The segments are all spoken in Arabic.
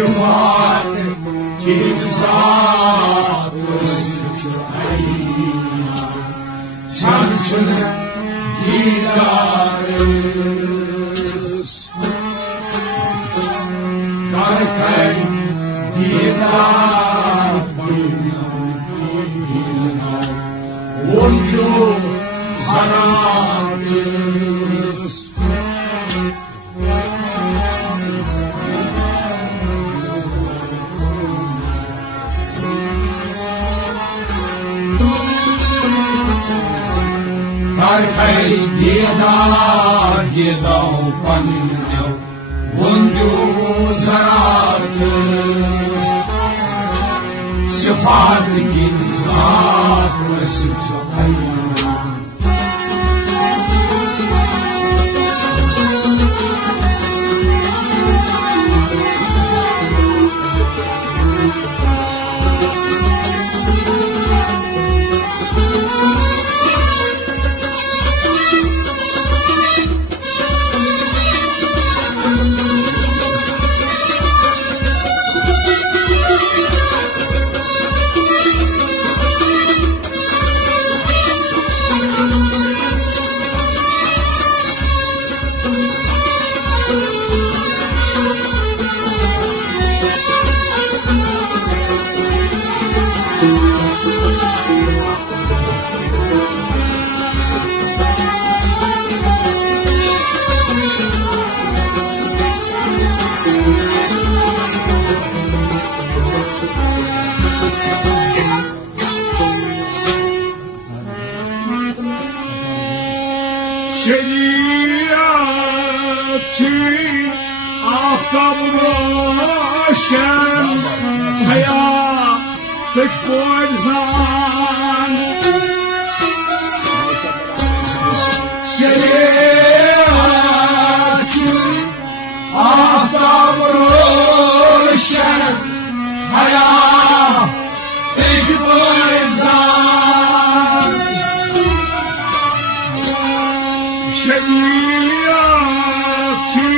sıfat kimzatı ayna sancını didarız karkay didar Undu zararız Karkay didal panyo Undu zararız Sıfat-ı kimzat ve sıfat ayna Şeriatçı aftab roşen hayatlık borzan Şeriatçı aftab roşen hayatlık borzan Şeriatçı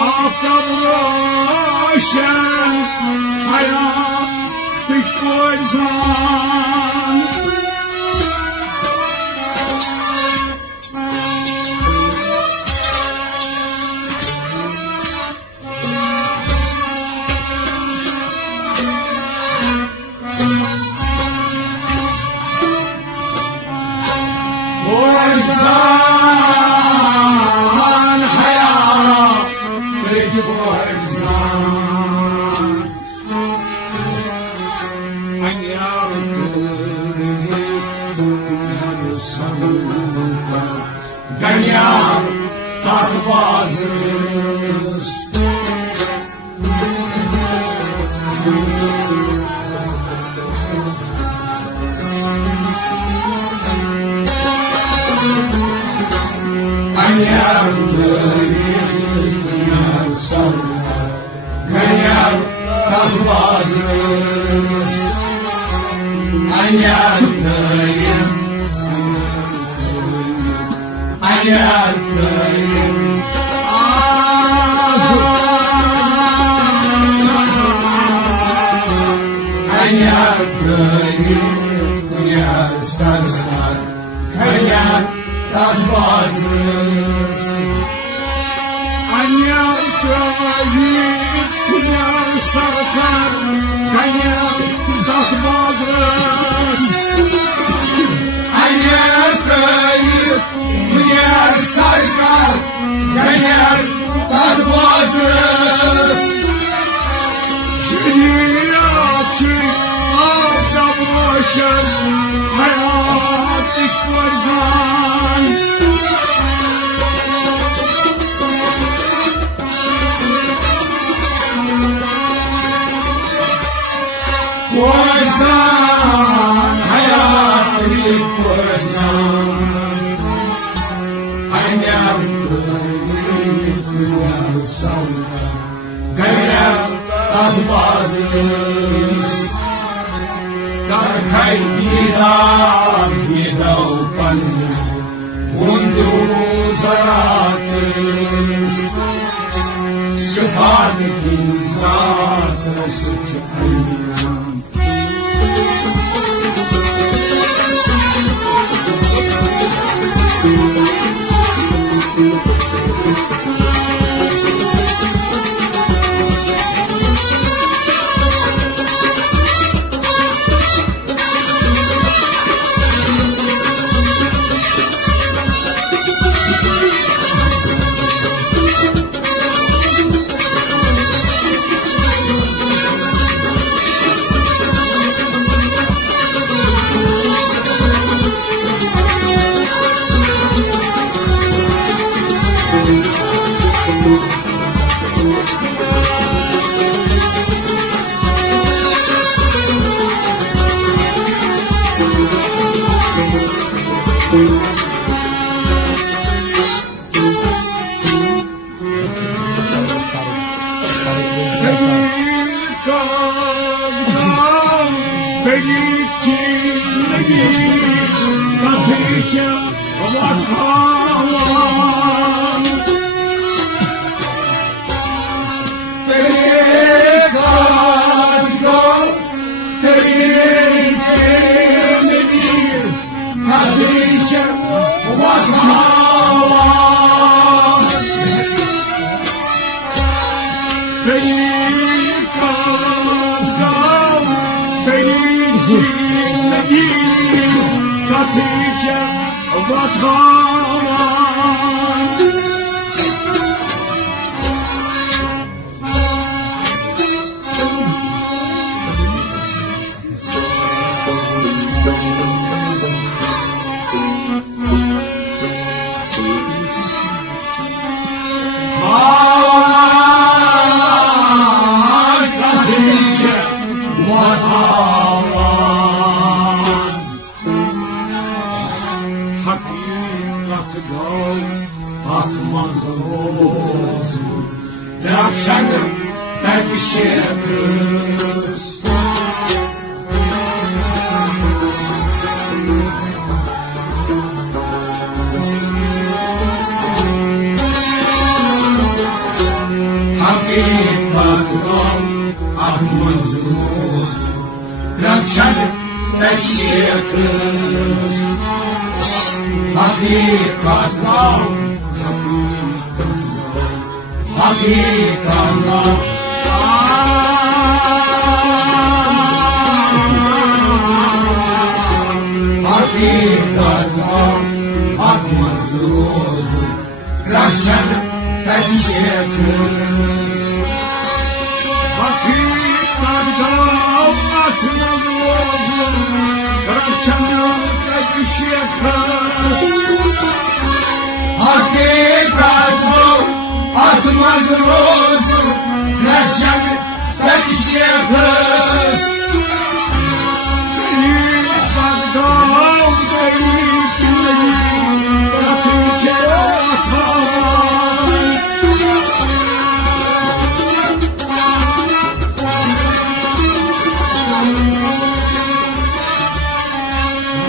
aftab roşen hayatlık borzan Borzan hayatlık borzan Ganyan tarbazız Ganyan tarbazız Anyatayım Anyatayım Anyatayım Ya sarsar Kayat tarbazız Anyatayım Ya sarsar Kayat tarbazız Anyatayım Ya sarsar Kayat tarbazız Şeriatçı aftab roşen hayatlık borzan Borzan hayatlık borzan Anyatayım Ya sarsar Kayat tarbazız Karkay didal panyo Undu zaratız Sıfat-ı kimzat teacher was hard. Take God, go, take my teacher was hard. Take God, go, take the teacher was hard. Akşamım ben bir şey yapıyoruz. Hakikat ol, ahmazımız. Akşamım ben bir şey yapıyoruz. Hakikat ol, hakikatla hakikatla akmazı oldu. Rakşanım peşyekür. Hakikatla akmazı oldu. Rakşanım peşyekür. Hakikatla atmaz olsun, Reçem pekişemez. Değil Bagdad, değil Güneyi, Batınca atar.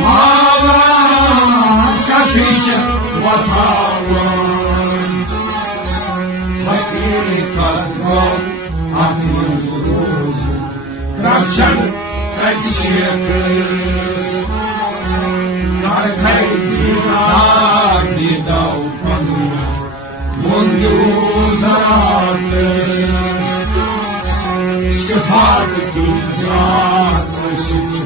Allah katıcı vatanım. Hakikat ol, aklın olur. Rakşan ekşidir. Kalkaydılar bir davranı. Mundu zararlı. Sıfat düzat ışık.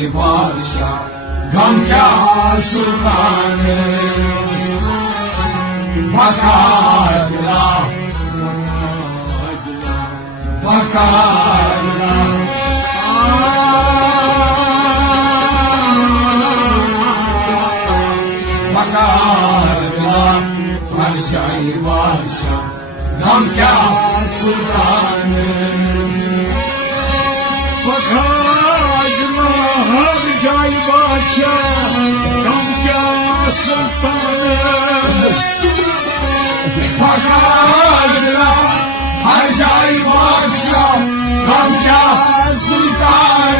शाही बादशाह गम क्या सुल्तान बकाला बकाला बकाला शाही बादशाह गम क्या सुल्तान बकाला हर जाई बादशाह गम क्या सुल्तान बकाला हर जाई बादशाह गम क्या सुल्तान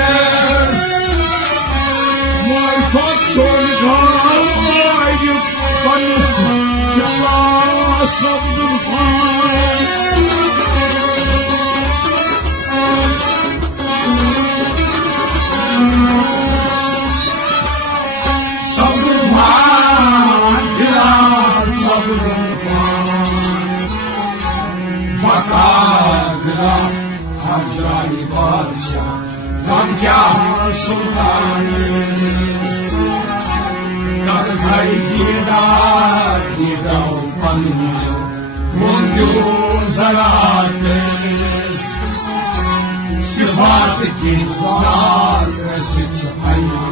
My fortune gone, my fun, the loss of the fun. Sabruman, Sabruman, Bakagla, Hajrani Badsha, Gamkya Sultan, Karmai Gidar, Gidau Panjo, Mundu Zarates, Sivat Ki Zar, Sitchayna.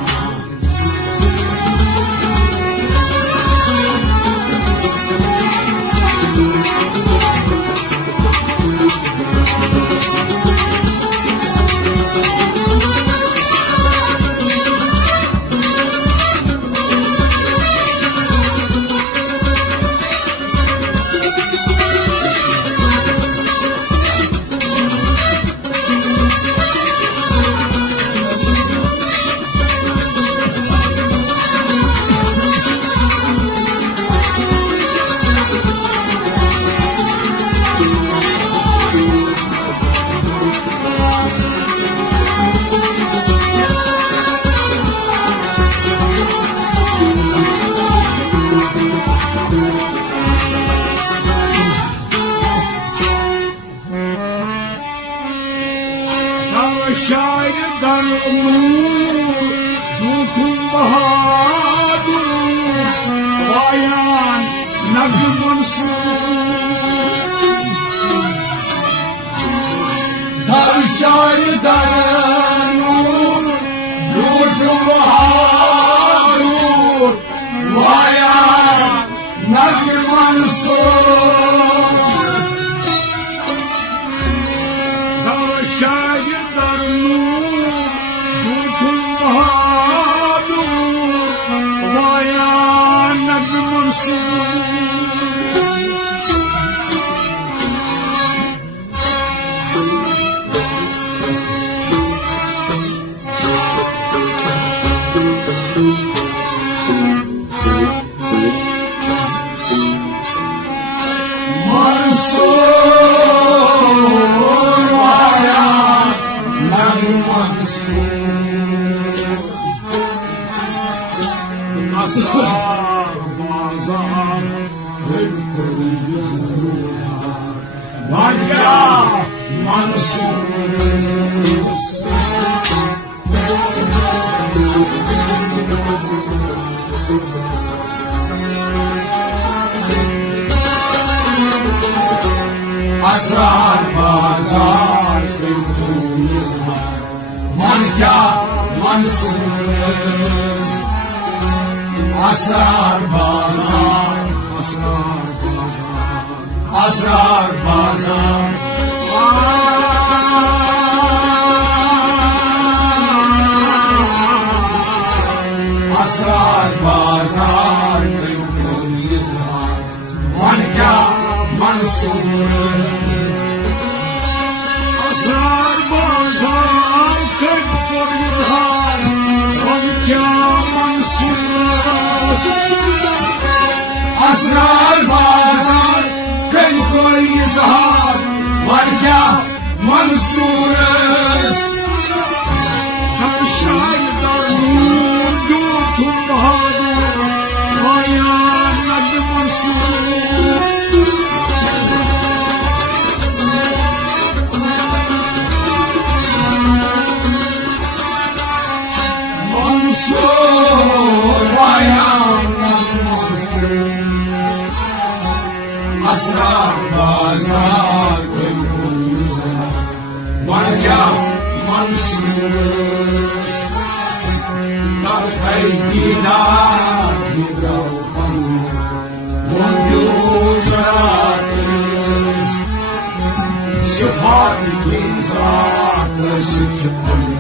शायर दरूर दूतुम बहादुर वायान नज़्म मंसूर दर शायर दरूर दूतुम बहादुर वायान नज़्म मंसूर दर शायर दरूर दूतुम बहादुर वायान नज़्म Mansoor Asrar bazar kıldığı Mankya Mansur Asrar bazar Asrar bazar Asrar bazar kıldığı Mankya Mansur Asrar bazar kırk koyar Gamkya Mansur Asrar bazar kırk koyar Gamkya Mansur Şahid darur Dutum bahadur Vayan Nazım Mansur Pazar, pazar, Varca Mansuruz, Dar hey gidar, gidar hanım, Boncuğuzatız, Sıfat gizatı sıçıpın.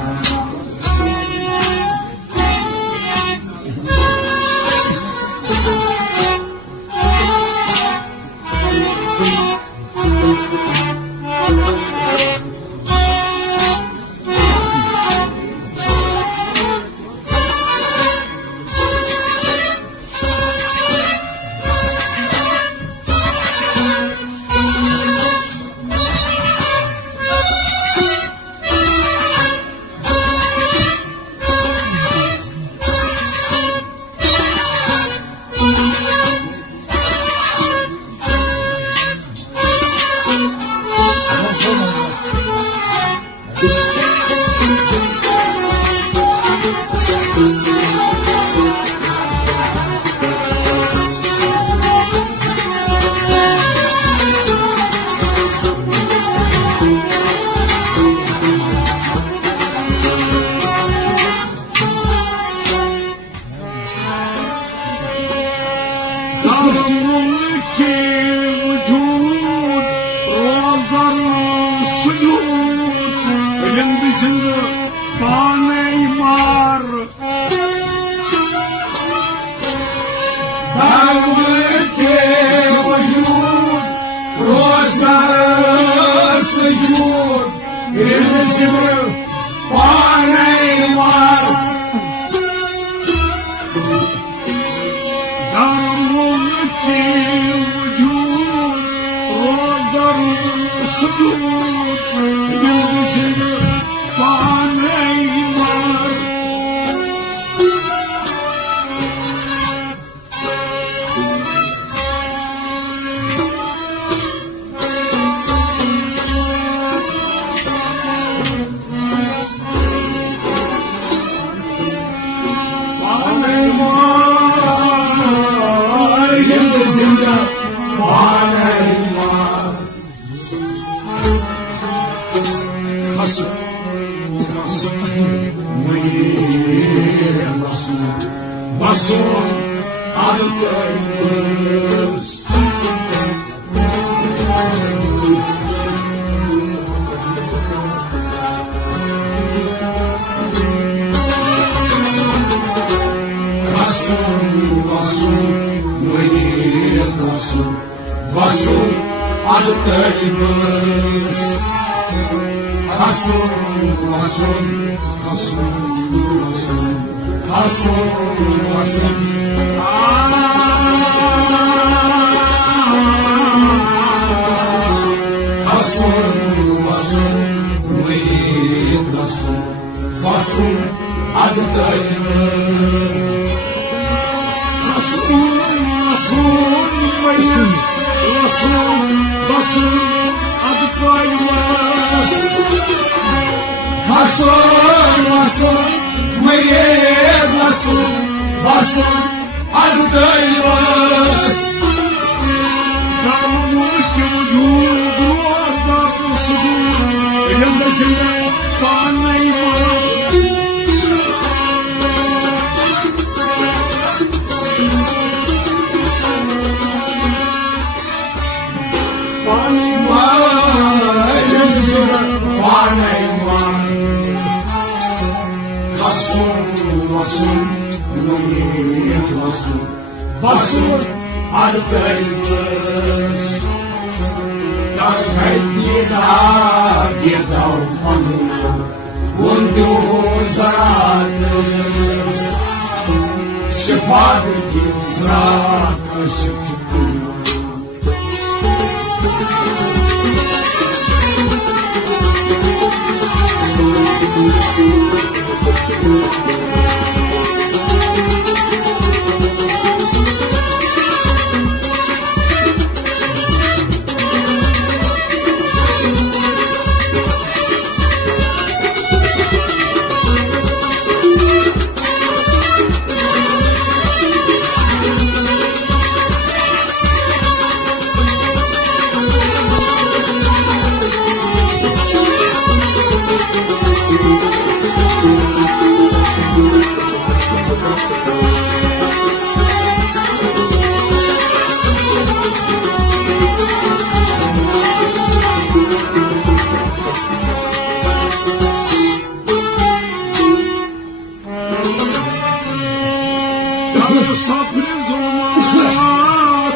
صبر ظلمات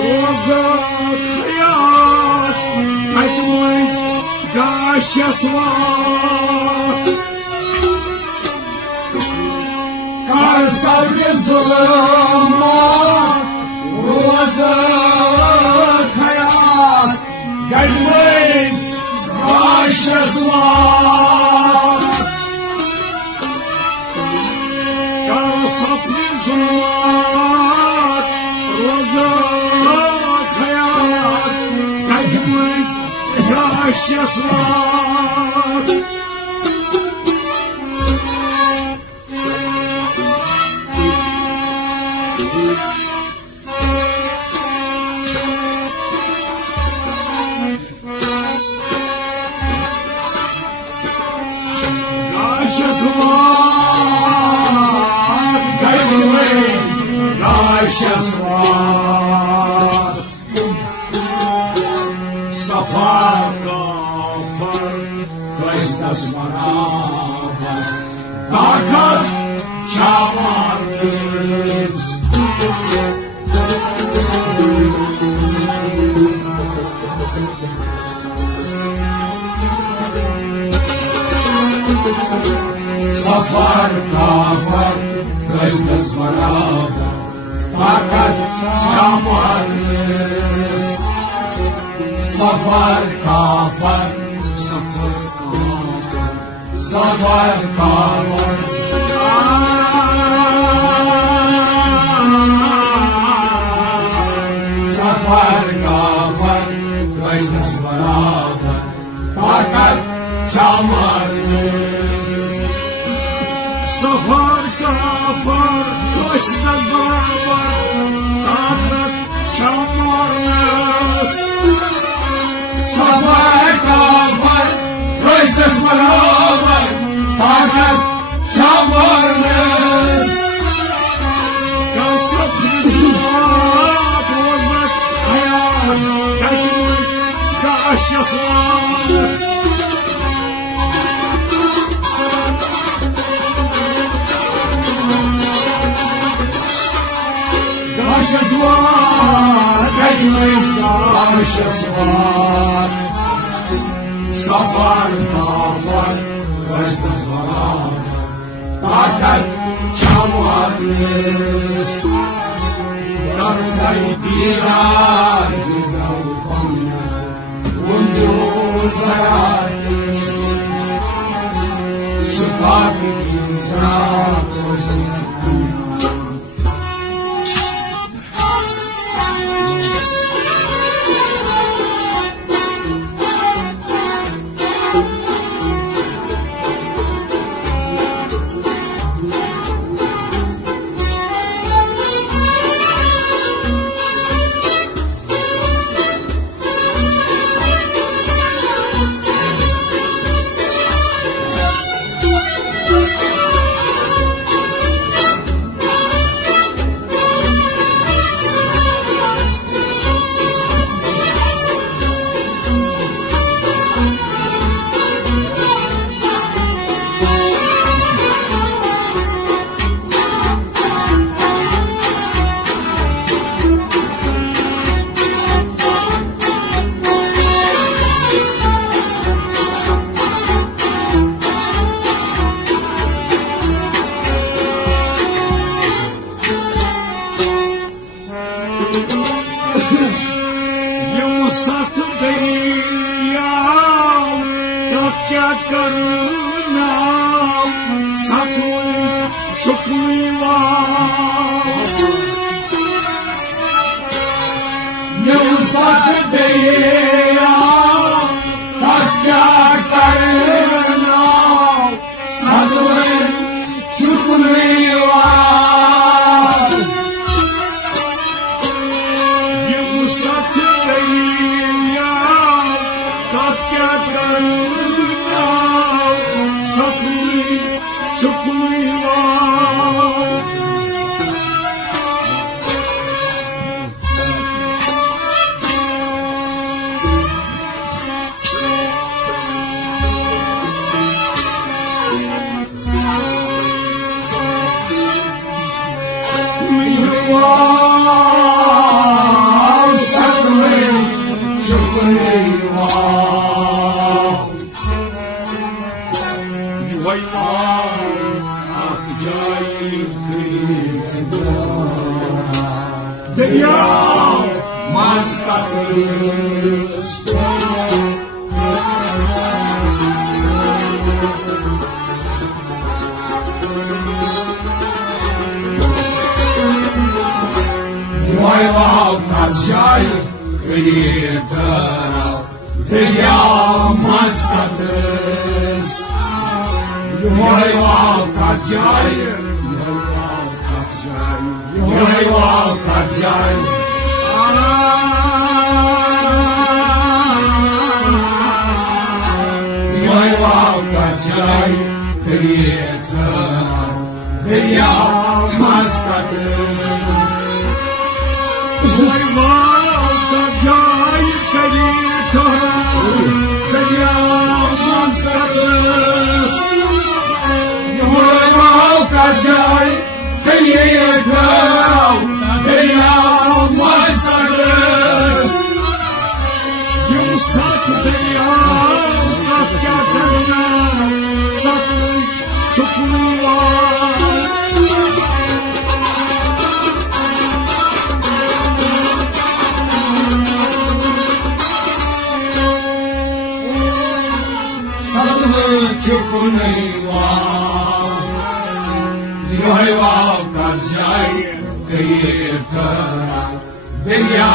روزات حياة تجمج قاش أصوات كان صبر الظلمات ووزارة حياة قلبي عاش أصوات كان صبر الظلمات ووزارة حياة تجمج قاش أصوات صفار كفر Christus manava Takat çamarız Safar kafar Christus manava Takat çamarız Safar kafar Safar kafar Safar kafar Safar kafar Christus manava Takat çamarız Safar kafar Christus manava Takat çamarız Safar kafar Christus manava Takat çamarız Kasap rızımat Rozak hayat Tekmiş kaşyasın Kaşyasın Tekmiş kaşyasın Safar kafar Christus manava Takat çamarız Darday dirar Gidav pamya Undi uzayatız Sıkak imza साथ दरिया तो क्या करना साथ शुक्रिया साथ दरिया तो क्या करना साथ शुक्रिया साथ दरिया तो क्या करना साथ शुक्रिया دریاو مزقتش Moje lauka čaj, krijetara, ja maskates. Moje lauka čaj, moje lauka čaj. Moje lauka čaj, krijetara, ja maskates. Hayvanla gayet kariyetar Deryam maskates Hayvanla gayet kariyetar Deryam maskates Yumuşak deryam akyatarına Saklı çokluğu var Chukunaywa, Yoywa Kajay, Kayetara, Deya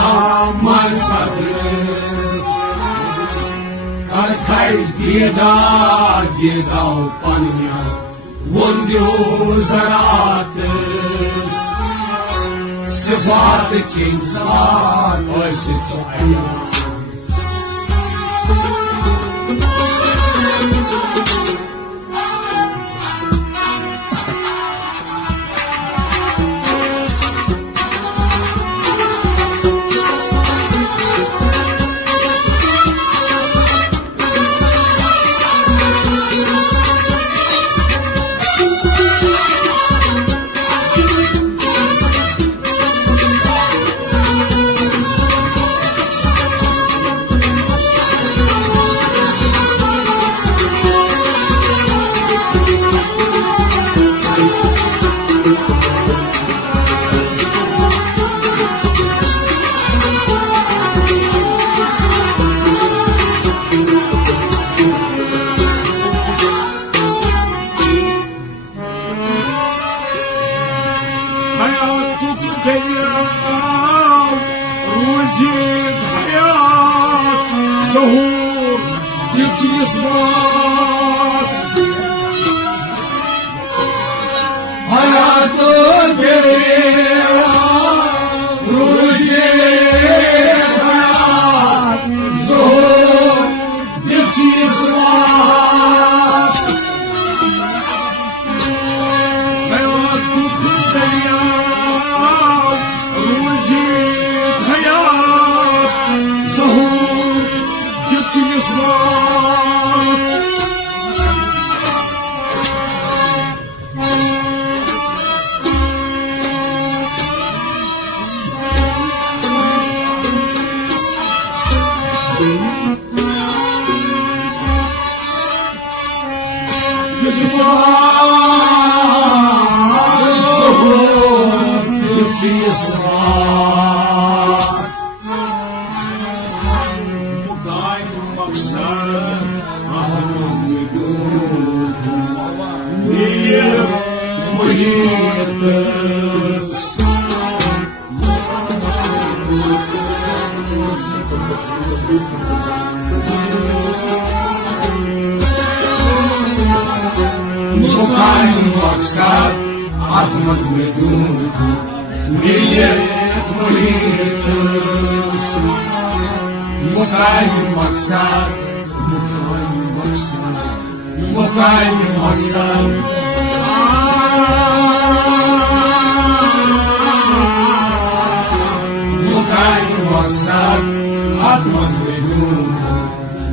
Mansades, Karkai Dida Upanya, Wundu Zarates, Sifat King Salat, Oisitoya. وجد حياة زهور يبكي صباح حياة الدنيا وجد حياة زهور يبكي صباح حياة الدنيا وجد حياة زهور يبكي صباح الزهور يبكي صباح مدعي مقصد أهرب بدون نير محيط مقايم مقصد عظمة مدود نية محيط مقايم مقصد مقايم مقصد مقايم مقصد عظمة مدود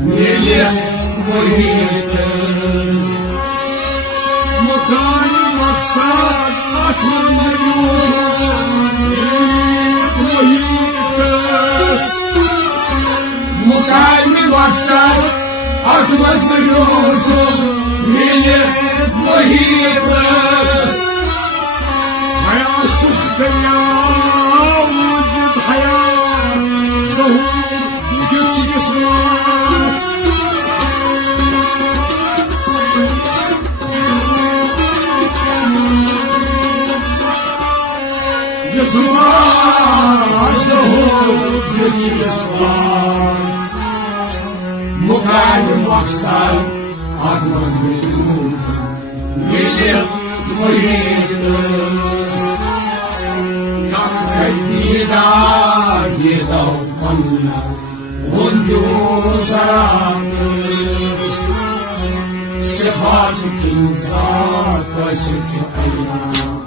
نية محيط مكان مقصد أكبر مكان مقصد أكبر سيوكم مليت محيط حياة الدنيا زهور بالجسوان مكان مقصد عظمت بدون يلق طويل كم كيدا يدا وطلنا وندو سرام صفات كنزات وشك أيام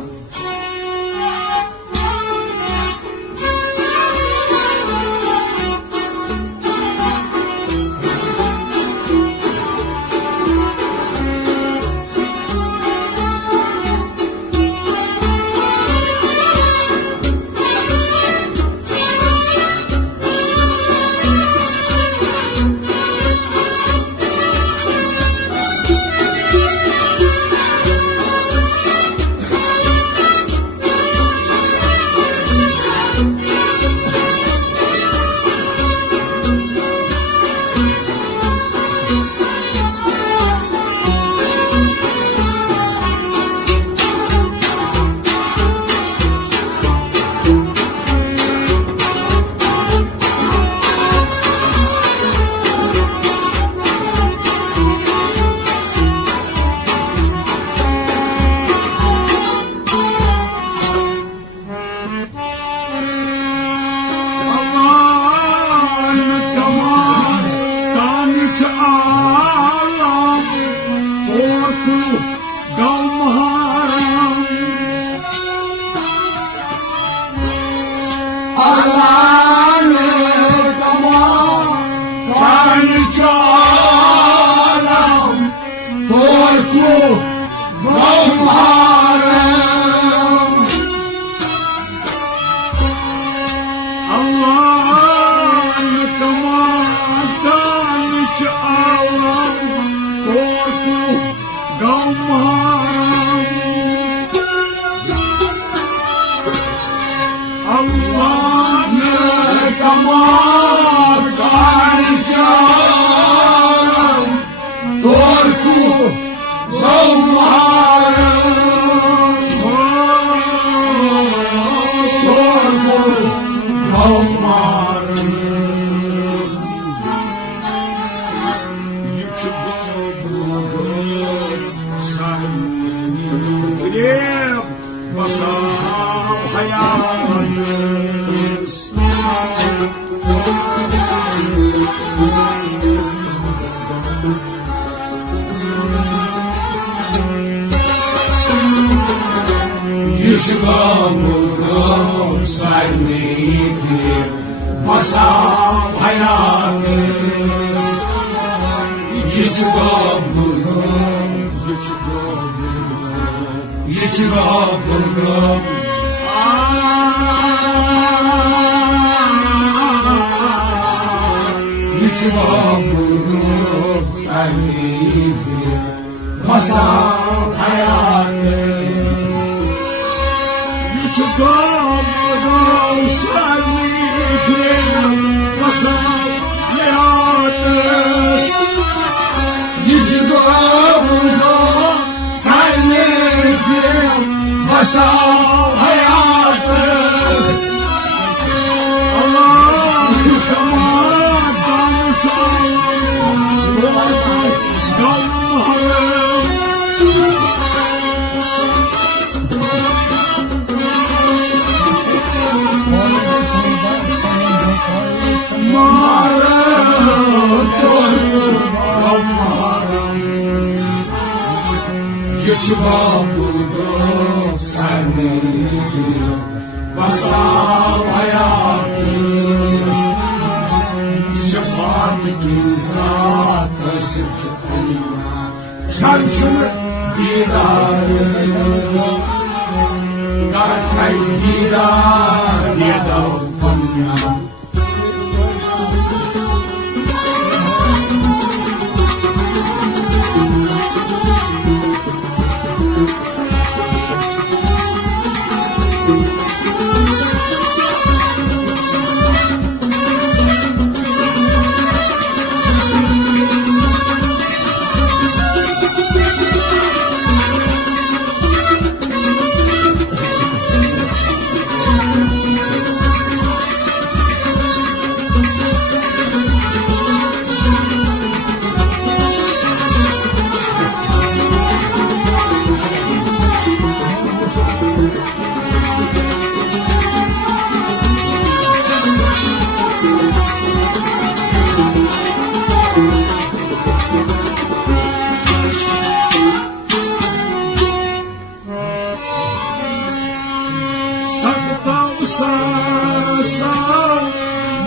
وصاصة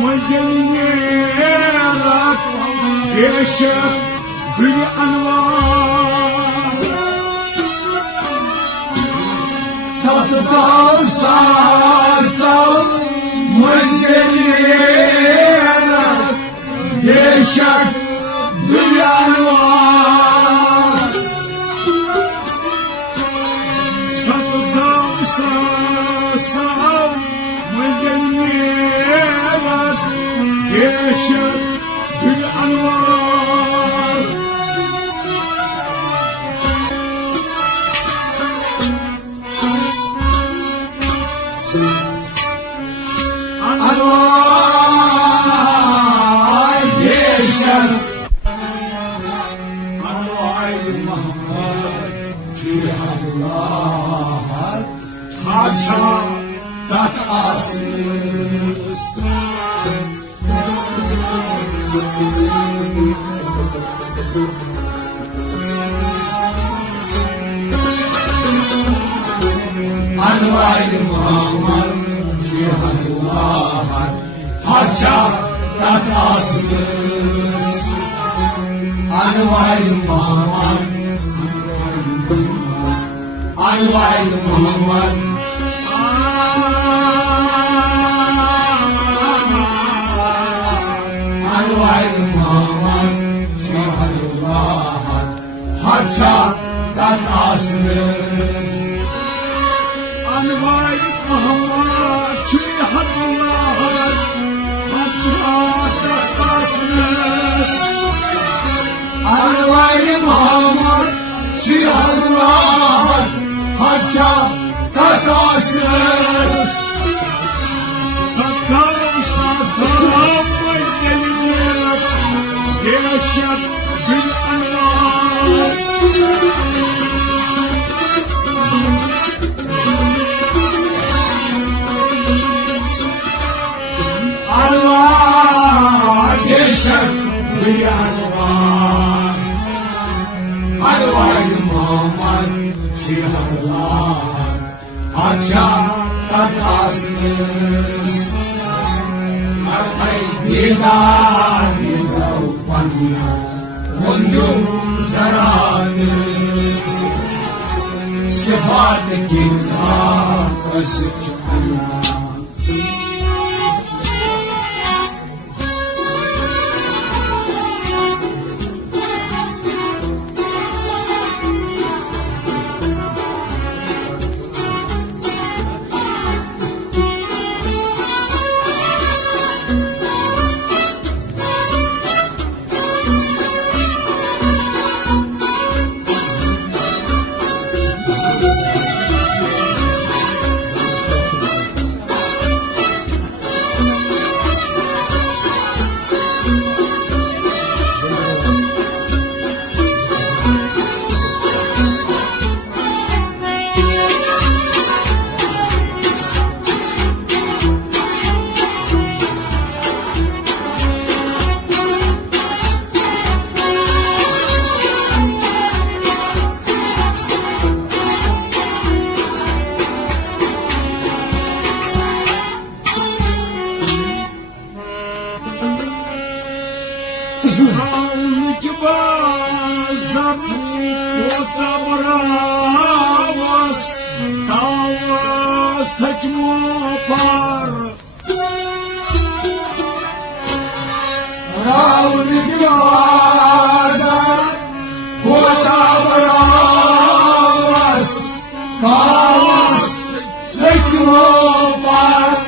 مجنيرك جيشك بالأنوار صدقة وصاصة مجنيرك جيشك بالأنوار صدقة وصاصة مجنيرك جيشك بالأنوار أنوار جيشك أنوار محمد جهاد الله حتى تتأسس أنوار محمد جهاد الله حتى تتأسس أنوار محمد أنوار محمد أنوار محمد جهاد الله حتى تتأسس أنوار محمد جهاد الله حتى تتأسس أنوار محمد جهاد الله حتى تتأسس صدقة وصاصة مجنيرك جيشك بالأنوار أنوار جيشك بالأنوار أنوار محمد جهاد الله حتى تتأسس الحيدان يذوقنا والنور تراني صفاتك انقصت عنا حولك بازر وتبراوس تاوس تجموبر راولك بازر وتبراوس تاوس تجموبر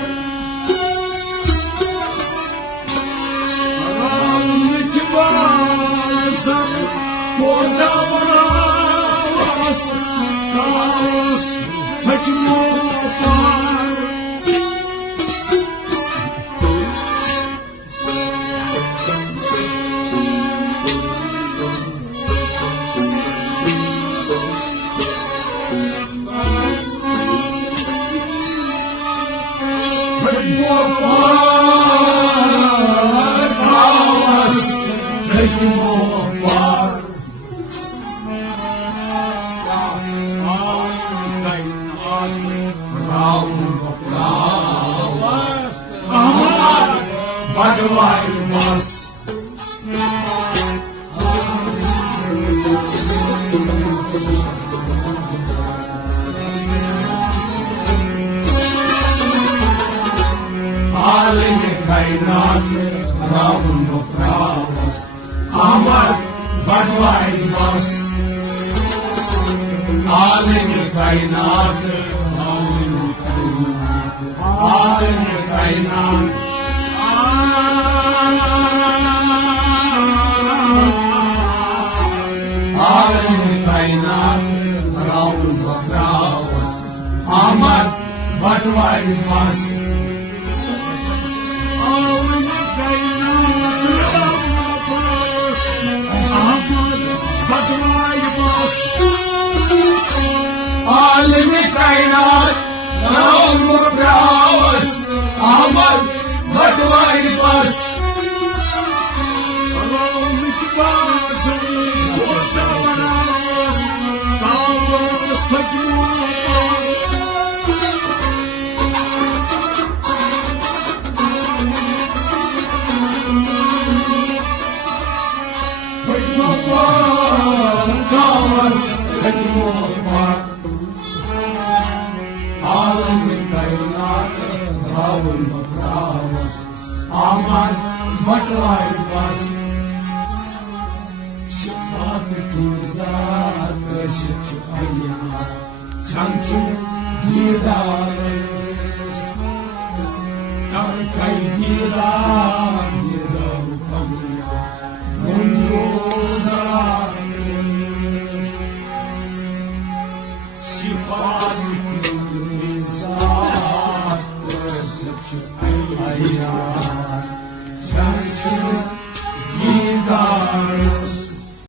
وتبراوس تاوس تجموبر Round Badwai Mas. Aline Kainat, Raun no Pravas, Amar Badwai Mas. Aline Kainat, Raun no Pravas, Aline Kainat. Aline Kainat, Raun no Pravas, Amar Badwai Mas. Alim kainat, Raul Mubras, Ahmad Badwai Mas. Alim kainat, Raul Mubras, Ahmad Badwai Mas. Şıfat kuzat, şıfat ayat, Çantu gidarız, Karkay gidar, gidar kamya, Gunduzarız. Şıfat kuzat, şıfat ayat,